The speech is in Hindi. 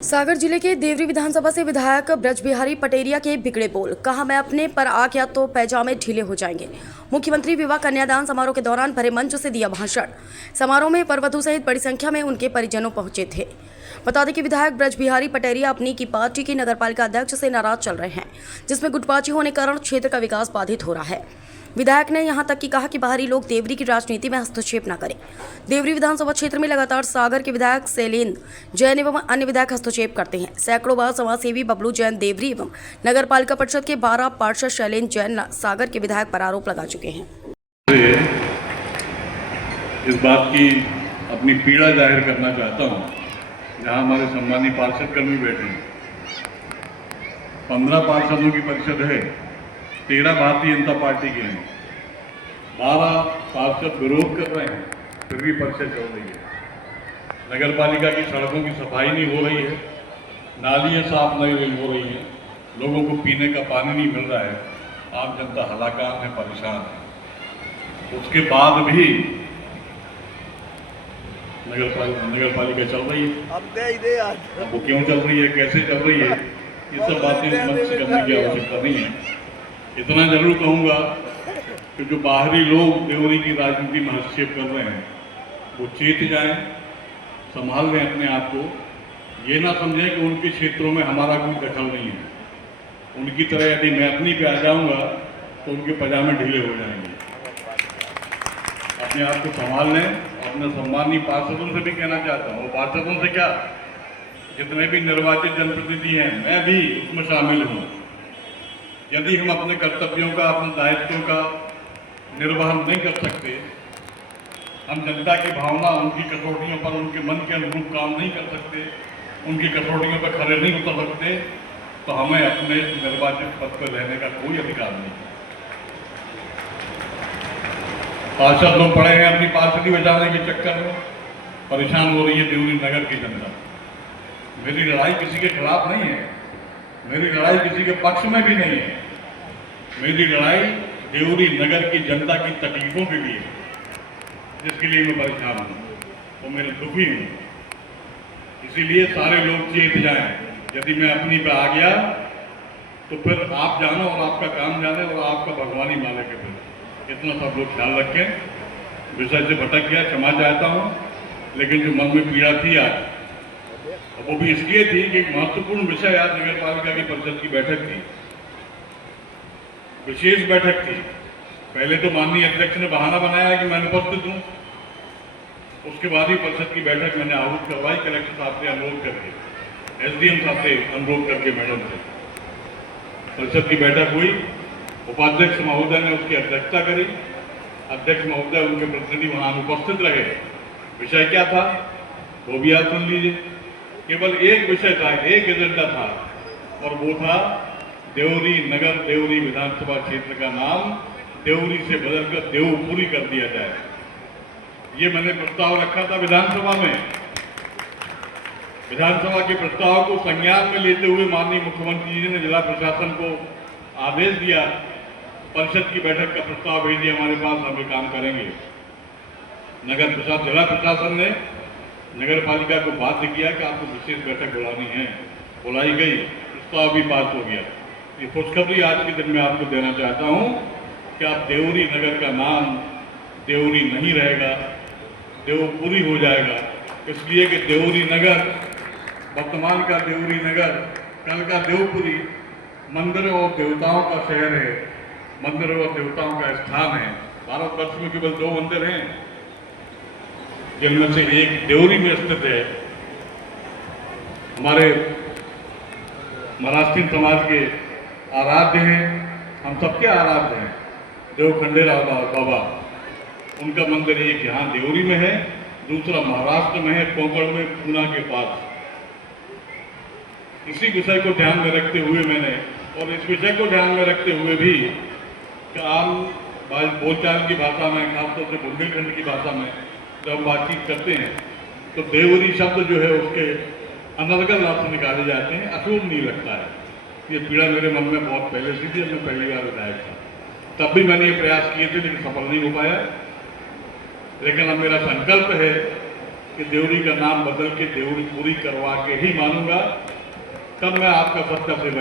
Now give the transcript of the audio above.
सागर जिले के देवरी विधानसभा से विधायक ब्रजबिहारी पटेरिया के बिगड़े बोल। कहा, मैं अपने पर आ गया तो पैजामे ढीले हो जाएंगे। मुख्यमंत्री विवाह कन्यादान समारोह के दौरान भरे मंच से दिया भाषण। समारोह में वरवधू सहित बड़ी संख्या में उनके परिजनों पहुंचे थे। बता दें कि विधायक ब्रजबिहारी पटेरिया अपनी की पार्टी की नगरपालिका अध्यक्ष से नाराज चल रहे हैं, जिसमें गुटबाजी होने के कारण क्षेत्र का विकास बाधित हो रहा है। विधायक ने यहां तक कि कहा कि बाहरी लोग देवरी की राजनीति में हस्तक्षेप न करें। देवरी विधानसभा क्षेत्र में लगातार सागर के विधायक शैलेंद्र जैन एवं अन्य विधायक हस्तक्षेप करते हैं। सैकड़ों बार समाजसेवी बबलू जैन देवरी एवं नगर पालिका परिषद के 12 पार्षद शैलेंद्र जैन सागर के विधायक पर आरोप लगा चुके हैं। इस बात की अपनी पीड़ा जाहिर करना चाहता हूँ, जहाँ हमारे सम्मानित पार्षद कर्मी बैठे हैं। 15 पार्षदों की परिषद है, 13 भारतीय जनता पार्टी के हैं, 12 पार्षद विरोध कर रहे हैं, फिर भी परिषद चल रही है। नगर पालिका की सड़कों की सफाई नहीं हो रही है, नालियाँ साफ नहीं हो रही हैं, लोगों को पीने का पानी नहीं मिल रहा है, आम जनता हलाकान है, परेशान है। उसके बाद भी नगर पालिका चल रही है। वो क्यों चल रही है, कैसे चल रही है, ये सब बातें मंच से करने की आवश्यकता नहीं है। इतना जरूर कहूँगा कि जो बाहरी लोग देवरी की राजनीति में हस्तक्षेप कर रहे हैं, वो चेत जाएं, संभाल लें अपने आप को। ये ना समझें कि उनके क्षेत्रों में हमारा कोई दखल नहीं है। उनकी तरह यदि मैं अपनी पे आ जाऊँगा तो उनके पजामे ढीले हो जाएंगे। अपने आप को संभाल लें। अपने सम्मानीय पार्षदों से भी कहना चाहता हूँ, पार्षदों से क्या, जितने भी निर्वाचित जनप्रतिनिधि हैं, मैं भी उसमें शामिल हूँ। यदि हम अपने कर्तव्यों का, अपने दायित्वों का निर्वहन नहीं कर सकते, हम जनता की भावना, उनकी कसौटियों पर, उनके मन के अनुरूप काम नहीं कर सकते, उनकी कसौटियों पर खड़े नहीं उतर सकते, तो हमें अपने निर्वाचित पद पर रहने का कोई अधिकार नहीं। पार्षद लोग पड़े हैं अपनी पार्षदी बचाने के चक्कर में, परेशान हो रही है देवरी नगर की जनता। मेरी लड़ाई किसी के खिलाफ नहीं है, मेरी लड़ाई किसी के पक्ष में भी नहीं है। मेरी लड़ाई देवरी नगर की जनता की तकलीफों के लिए, जिसके लिए मैं परेशान हूँ, वो मेरे दुखी हूँ। इसीलिए सारे लोग चेत जाएं। यदि मैं अपनी पे आ गया तो फिर आप जानो और आपका काम जाने और आपका भगवान ही मालिक है। फिर इतना सब लोग ख्याल रखें। विषय से भटक गया, क्षमा चाहता हूँ, लेकिन जो मन में पीड़ा थी आज, वो भी इसलिए थी कि एक महत्वपूर्ण विषय आज नगर पालिका की परिषद की बैठक थी, विशेष बैठक थी। पहले तो माननीय अध्यक्ष ने बहाना बनाया कि मैं अनुपस्थित हूँ, उसके बाद ही परिषद की बैठक मैंने आहूत करवाई कलेक्टर साहब से अनुरोध करके, एसडीएम साहब से अनुरोध करके, मैडम से। परिषद की बैठक हुई, उपाध्यक्ष महोदय ने उसकी अध्यक्षता करी, अध्यक्ष महोदय उनके प्रतिनिधि वहां अनुपस्थित रहे। विषय क्या था वो भी आप सुन लीजिए। केवल एक विषय था, एक एजेंडा था, और वो था देवरी नगर, देवरी विधानसभा क्षेत्र का नाम देवरी से बदलकर देवपुरी कर दिया जाए। ये मैंने प्रस्ताव रखा था विधानसभा में। विधानसभा के प्रस्ताव को संज्ञान में लेते हुए माननीय मुख्यमंत्री जी ने जिला प्रशासन को आदेश दिया, परिषद की बैठक का प्रस्ताव भेजिए हमारे पास, हम ये काम करेंगे। नगर प्रशासन, जिला प्रशासन ने नगर पालिका को बाध्य किया कि आपको विशेष बैठक बुलानी है। बुलाई गई, प्रस्ताव भी पास हो गया। ये खुशखबरी आज के दिन में आपको देना चाहता हूं कि आप देवरी नगर का नाम देवरी नहीं रहेगा, देवपुरी हो जाएगा। इसलिए कि देवरी नगर, वर्तमान का देवरी नगर, कल का देवपुरी मंदिरों और देवताओं का शहर है, मंदिरों और देवताओं का स्थान है। भारतवर्ष में केवल 2 मंदिर हैं, जिनमें से एक देवरी में स्थित है। हमारे महाराष्ट्रीय समाज के आराध्य हैं, हम सबके आराध्य हैं, देव खंडेराव बाबा। उनका मंदिर एक यहाँ देवरी में है, दूसरा महाराष्ट्र में है, कोंकण में, पूना के पास। इसी विषय को ध्यान में रखते हुए मैंने, और इस विषय को ध्यान में रखते हुए भी कि आम बोलचाल की भाषा में, खासतौर से बुंदेलखंड की भाषा में जब बातचीत करते हैं तो देवरी शब्द जो है उसके अनर्गल अर्थ निकाले जाते हैं, अशुभ नहीं लगता है। ये पीड़ा मेरे मन में बहुत पहले से थी, जब मैं पहली बार विधायक था, तब भी मैंने ये प्रयास किए थे, लेकिन सफल नहीं हो पाया। लेकिन अब मेरा संकल्प है कि देवरी का नाम बदल के देवरी पूरी करवा के ही मानूंगा, तब मैं आपका सत्ता से